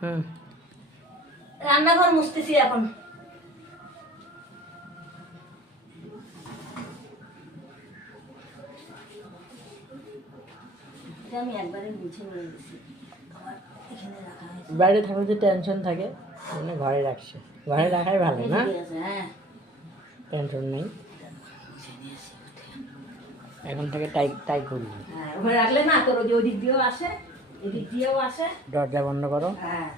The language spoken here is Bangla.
হুম। রান্নাঘর মুছতেছি এখন। আমি একবারে মুছে নিয়ে গেছি, আবার এখানে রাখা হয়েছে। বাইরে থাকলে যে টেনশন থাকে, মানে ঘরে রাখছে, ঘরে রাখাই ভালো না? হ্যাঁ, টেনশন নেই, এখন থেকে টাই টাই করবি। হ্যাঁ, ওখানে রাখলে না তোর ওই দিক দিয়েও আসে, এদিক দিয়েও আসে। দরজা বন্ধ করো। হ্যাঁ।